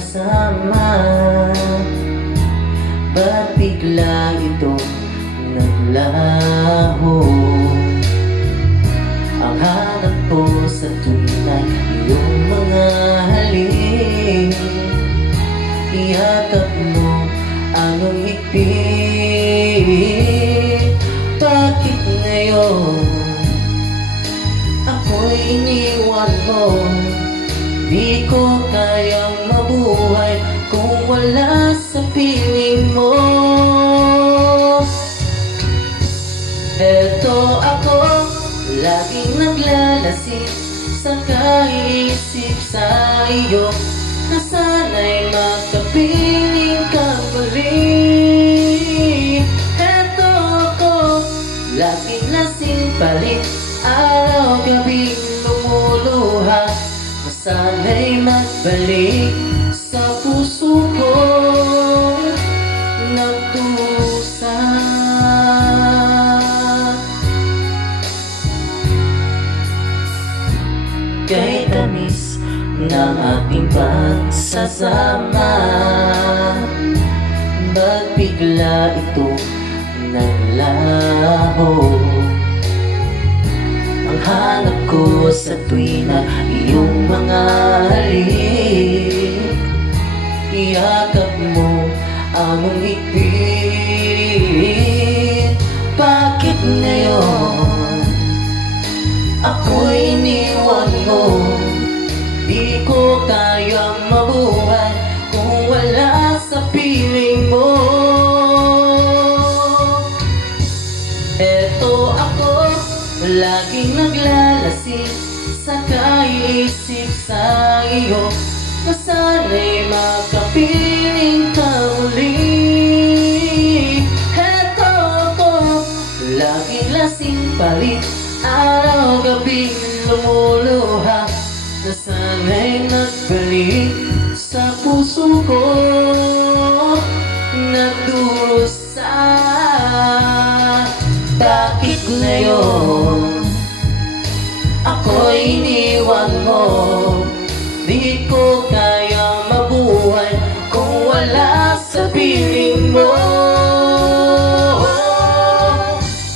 kasama. Ba't bigla ito naglaho? Ang hanap ko sa tunay iyong mga halik. Iyakap mo ang higpit. Bakit ngayon ako'y iniwan mo? Di ko kayang mabuhay kung wala sa piling mo. Eto ako, laging naglalasing sa kaisip sa iyo, na sana'y makapiling ka muli. Eto ako, laging lasing pa rin, araw-gabi lumuluha, na sana'y magbalik sa puso ko nagdusa. Kay tamis ng ating pagsasama, ba't bigla ito naglaho? Ang hanap ko sa tuwina iyong mga halik. Iyakap mo ang higpit. Bakit ngayon ako'y iniwan mo? Di ko kayang mabuhay kung wala sa piling mo. Eto ako, laging naglalasing sa kaisip sa iyo, na sana'y makapiling ka muli. Eto ako, laging lasing pa rin, araw-gabi lumuluha, na sana'y nagbalik sa puso ko nagdusa. Bakit ngayon ako'y iniwan mo? Di ko kaya mabuhay kung wala sa piling mo.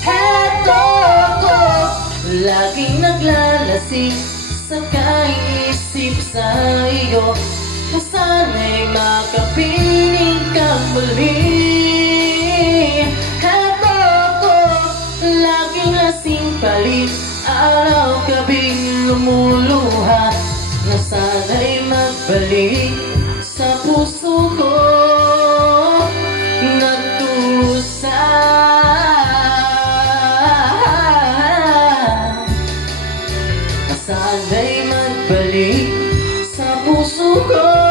Eto ako, laging naglalasing sa kaisip sa iyo, na sana'y makapiling ka muli. Eto ako, laging lasing palit, araw-gabi lumuluha, na sana'y magbalik sa puso ko nagdusa. Na sana'y magbalik sa puso ko.